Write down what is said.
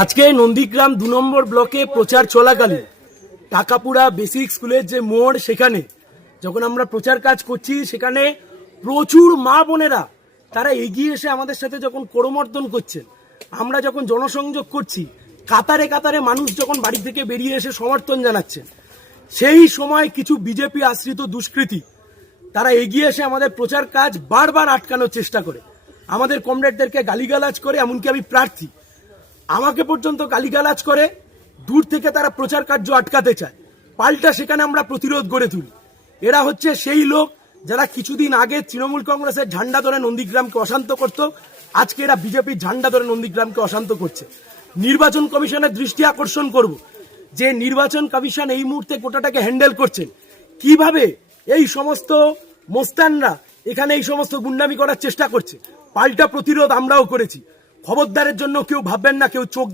আজকে নন্দীগ্রাম ২ নম্বর ব্লকে প্রচার চলাকালীন টাকাপুরা বেসিক স্কুলের যে মোড়, সেখানে যখন আমরা প্রচার কাজ করছি, সেখানে প্রচুর মা বোনেরা তারা এগিয়ে এসে আমাদের সাথে যখন করমর্দন করছেন, আমরা যখন জনসংযোগ করছি, কাতারে কাতারে মানুষ যখন বাড়ি থেকে বেরিয়ে এসে সমর্থন জানাচ্ছেন, সেই সময় কিছু বিজেপি আশ্রিত দুষ্কৃতী তারা এগিয়ে এসে আমাদের প্রচার কাজ বারবার আটকানোর চেষ্টা করে, আমাদের কমরেডদেরকে গালিগালাজ করে। এমনকি আমি প্রার্থী, আমাকে পর্যন্ত গালিগালাজ করে দূর থেকে তারা প্রচার কার্য আটকাতে চায়। পাল্টা সেখানে আমরা প্রতিরোধ গড়ে তুলি। এরা হচ্ছে সেই লোক যারা কিছুদিন আগে তৃণমূল কংগ্রেসের ঝান্ডা ধরে নন্দীগ্রামকে অশান্ত করত, আজকে এরা বিজেপির ঝান্ডা ধরে নন্দীগ্রামকে অশান্ত করছে। নির্বাচন কমিশনের দৃষ্টি আকর্ষণ করব যে নির্বাচন কমিশন এই মুহূর্তে গোটাটাকে হ্যান্ডেল করছেন, কিভাবে এই সমস্ত মোস্তানরা এখানে এই সমস্ত গুন্ডামি করার চেষ্টা করছে। পাল্টা প্রতিরোধ আমরাও করেছি। খবরদারের জন্য কেউ ভাববেন না কেউ চোখ